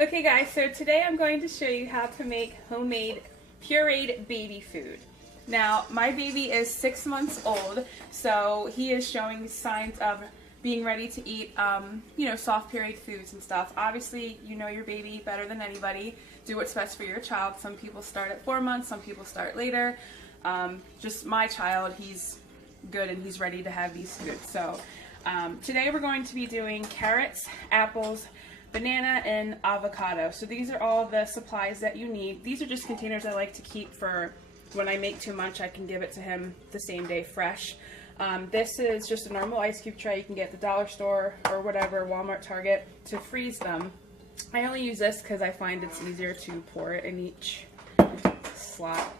Okay guys, so today I'm going to show you how to make homemade pureed baby food. Now, my baby is 6 months old, so he is showing signs of being ready to eat, soft pureed foods and stuff. Obviously, you know your baby better than anybody. Do what's best for your child. Some people start at 4 months, some people start later. Just my child, he's good and he's ready to have these foods. So today we're going to be doing carrots, apples, banana, and avocado. So these are all the supplies that you need. These are just containers I like to keep for when I make too much. I can give it to him the same day fresh. This is just a normal ice cube tray you can get at the dollar store or whatever, Walmart, Target, to freeze them. I only use this because I find it's easier to pour it in each slot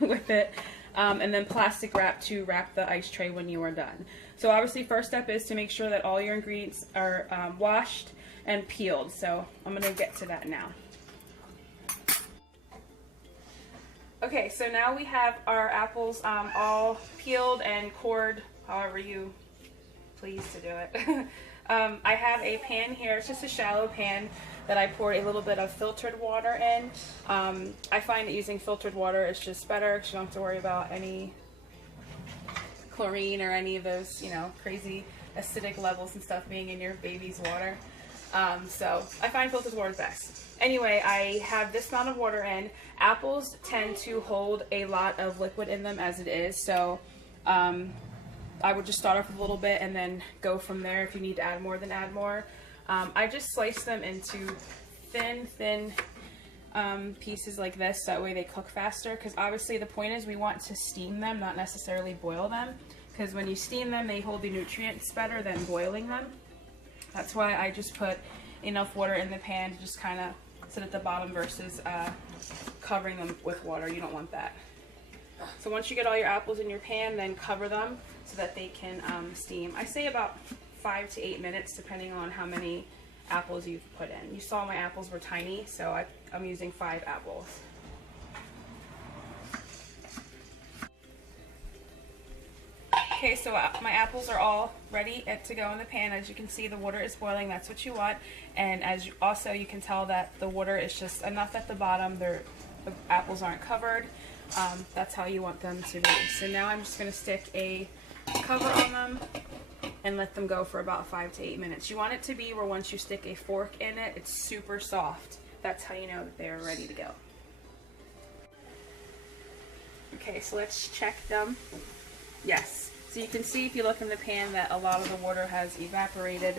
with it. And then plastic wrap to wrap the ice tray when you are done. So obviously first step is to make sure that all your ingredients are washed and peeled. So I'm going to get to that now. Okay, so now we have our apples all peeled and cored, however you please to do it. I have a pan here. It's just a shallow pan that I poured a little bit of filtered water in. I find that using filtered water is just better because you don't have to worry about any chlorine or any of those, crazy acidic levels and stuff being in your baby's water. So I find filtered water best. Anyway, I have this amount of water in. Apples tend to hold a lot of liquid in them as it is, so I would just start off with a little bit and then go from there. If you need to add more, then add more. I just slice them into thin pieces like this, that way they cook faster, because obviously the point is we want to steam them, not necessarily boil them, because when you steam them they hold the nutrients better than boiling them. That's why I just put enough water in the pan to just kind of sit at the bottom versus covering them with water. You don't want that. So once you get all your apples in your pan, then cover them so that they can steam. I say about 5 to 8 minutes depending on how many apples you've put in. You saw my apples were tiny, so I'm using 5 apples. Okay, so my apples are all ready to go in the pan. As you can see, the water is boiling. That's what you want. And also you can tell that the water is just enough at the bottom. The apples aren't covered. That's how you want them to be. So now I'm just going to stick a cover on them and let them go for about 5 to 8 minutes. You want it to be where once you stick a fork in it, it's super soft. That's how you know that they're ready to go. Okay, so let's check them. Yes. So you can see if you look in the pan that a lot of the water has evaporated,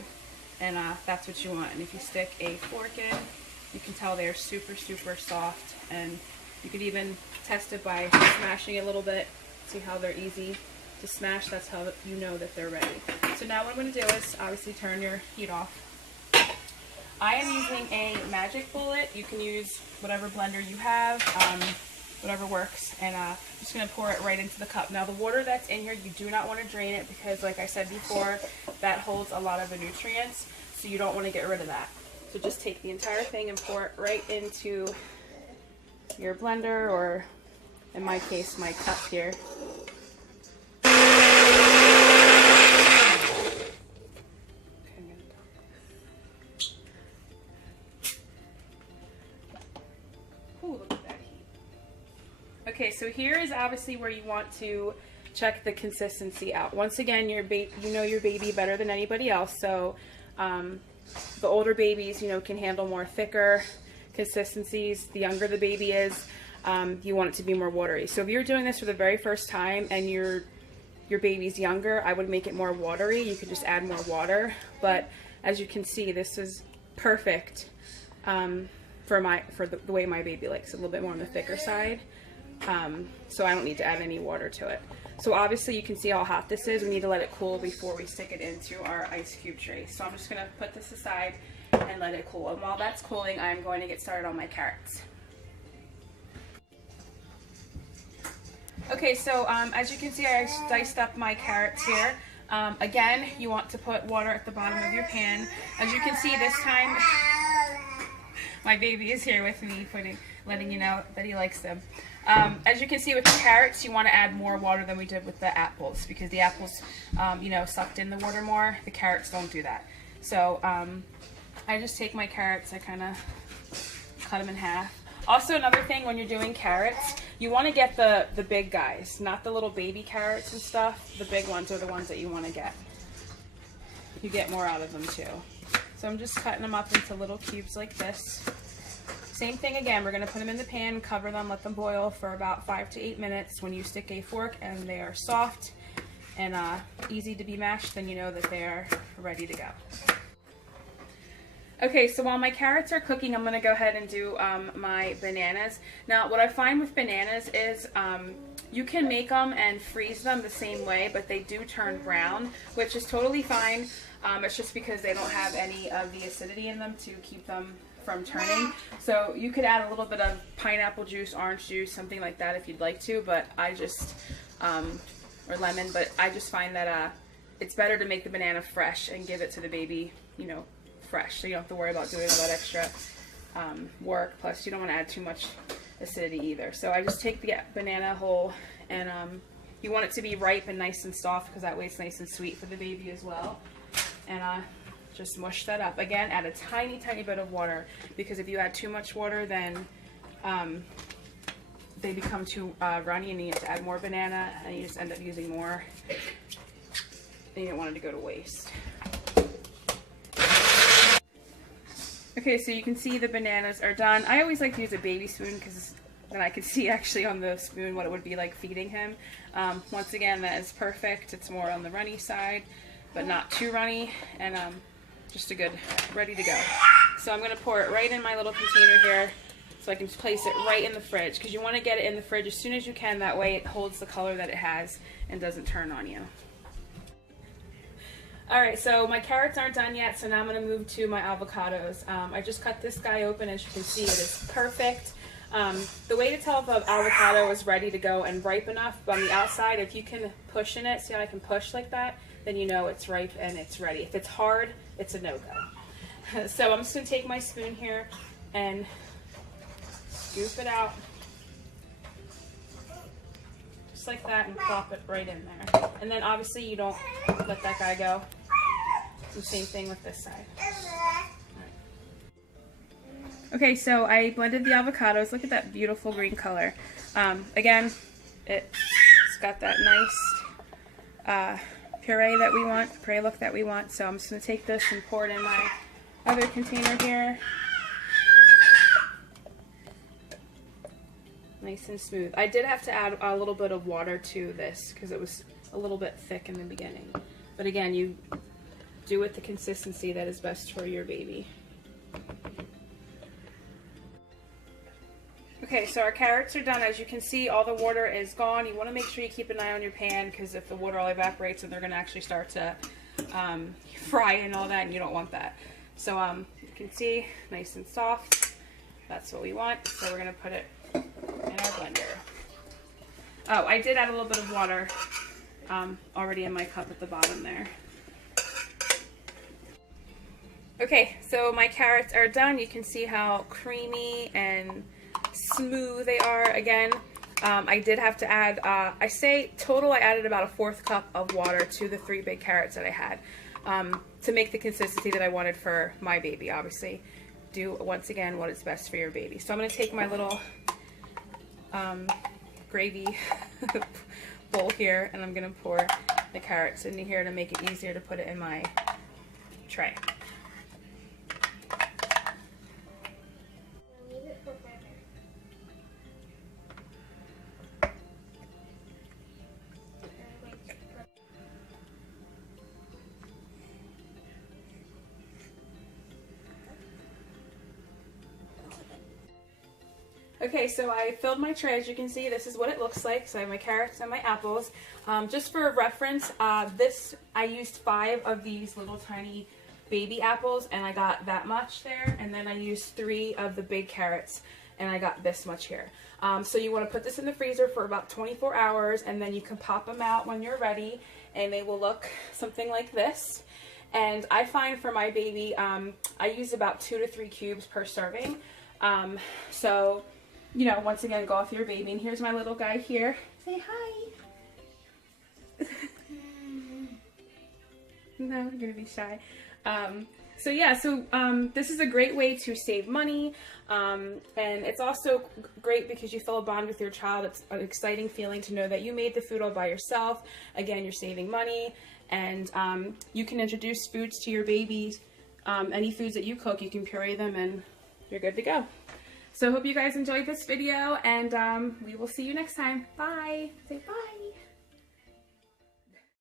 and that's what you want. And if you stick a fork in, you can tell they're super, super soft, and you could even test it by smashing it a little bit. See how they're easy to smash? That's how you know that they're ready. So now what I'm going to do is obviously turn your heat off. I am using a Magic Bullet. You can use whatever blender you have. Whatever works, and I'm just going to pour it right into the cup. Now the water that's in here, you do not want to drain it because, like I said before, that holds a lot of the nutrients, so you don't want to get rid of that. So just take the entire thing and pour it right into your blender, or in my case, my cup here. Okay, so here is obviously where you want to check the consistency out. Once again, you know your baby better than anybody else, so the older babies, can handle more thicker consistencies. The younger the baby is, you want it to be more watery. So if you're doing this for the very first time and your baby's younger, I would make it more watery. You could just add more water, but as you can see, this is perfect for the way my baby likes it, a little bit more on the thicker side. So I don't need to add any water to it. So obviously you can see how hot this is. We need to let it cool before we stick it into our ice cube tray. So I'm just going to put this aside and let it cool. And while that's cooling, I'm going to get started on my carrots. Okay, so as you can see, I diced up my carrots here. Again, you want to put water at the bottom of your pan. As you can see this time, my baby is here with me, letting you know that he likes them. As you can see with the carrots, you want to add more water than we did with the apples, because the apples, sucked in the water more. The carrots don't do that. So I just take my carrots, I kind of cut them in half. Also, another thing when you're doing carrots, you want to get the big guys, not the little baby carrots and stuff. The big ones are the ones that you want to get. You get more out of them too. So I'm just cutting them up into little cubes like this. Same thing again, we're going to put them in the pan, cover them, let them boil for about 5 to 8 minutes. When you stick a fork and they are soft and easy to be mashed, then you know that they are ready to go. Okay, so while my carrots are cooking, I'm going to go ahead and do my bananas. Now, what I find with bananas is you can make them and freeze them the same way, but they do turn brown, which is totally fine. It's just because they don't have any of the acidity in them to keep them from turning. So you could add a little bit of pineapple juice, orange juice, something like that if you'd like to, but I just, or lemon, but I just find that it's better to make the banana fresh and give it to the baby, you know, fresh, so you don't have to worry about doing all that extra work. Plus, you don't want to add too much acidity either. So I just take the banana whole, and you want it to be ripe and nice and soft because that way it's nice and sweet for the baby as well. And just mush that up. Again, add a tiny, tiny bit of water because if you add too much water, then they become too runny, and you have to add more banana, and you just end up using more, and you don't want it to go to waste. Okay, so you can see the bananas are done. I always like to use a baby spoon because then I can see actually on the spoon what it would be like feeding him. Once again, that is perfect. It's more on the runny side, but not too runny, and just a good, ready to go. So I'm going to pour it right in my little container here so I can place it right in the fridge because you want to get it in the fridge as soon as you can. That way it holds the color that it has and doesn't turn on you. Alright, so my carrots aren't done yet, so now I'm going to move to my avocados. I just cut this guy open. As you can see, it is perfect. The way to tell if an avocado is ready to go and ripe enough, on the outside, if you can push in it, see how I can push like that, then you know it's ripe and it's ready. If it's hard, it's a no-go. So I'm just going to take my spoon here and scoop it out. Just like that, and plop it right in there. And then obviously you don't let that guy go. The same thing with this side. Okay, so I blended the avocados. Look at that beautiful green color. Again, it's got that nice puree that we want, puree look that we want. So I'm just going to take this and pour it in my other container here. Nice and smooth. I did have to add a little bit of water to this because it was a little bit thick in the beginning. But again, you do it the consistency that is best for your baby. Okay, so our carrots are done. As you can see, all the water is gone. You want to make sure you keep an eye on your pan because if the water all evaporates, then they're going to actually start to fry and all that, and you don't want that. So you can see, nice and soft. That's what we want. So we're going to put it in our blender. Oh, I did add a little bit of water already in my cup at the bottom there. Okay, so my carrots are done. You can see how creamy and smooth they are. Again, I did have to add, I say total I added about a 1/4 cup of water to the 3 big carrots that I had to make the consistency that I wanted for my baby. Obviously, do once again what is best for your baby. So I'm going to take my little gravy bowl here, and I'm going to pour the carrots into here to make it easier to put it in my tray. Okay, so I filled my tray. As you can see, this is what it looks like. So I have my carrots and my apples. Just for reference, I used 5 of these little tiny baby apples, and I got that much there. And then I used 3 of the big carrots, and I got this much here. So you want to put this in the freezer for about 24 hours, and then you can pop them out when you're ready, and they will look something like this. And I find for my baby, I use about 2 to 3 cubes per serving. So, you know, once again, go off your baby. And here's my little guy here. Say hi. No, you're gonna be shy. So yeah, this is a great way to save money, and it's also great because you feel a bond with your child. It's an exciting feeling to know that you made the food all by yourself. Again, you're saving money, and you can introduce foods to your babies. Any foods that you cook, you can puree them and you're good to go. So I hope you guys enjoyed this video, and we will see you next time. Bye. Say bye.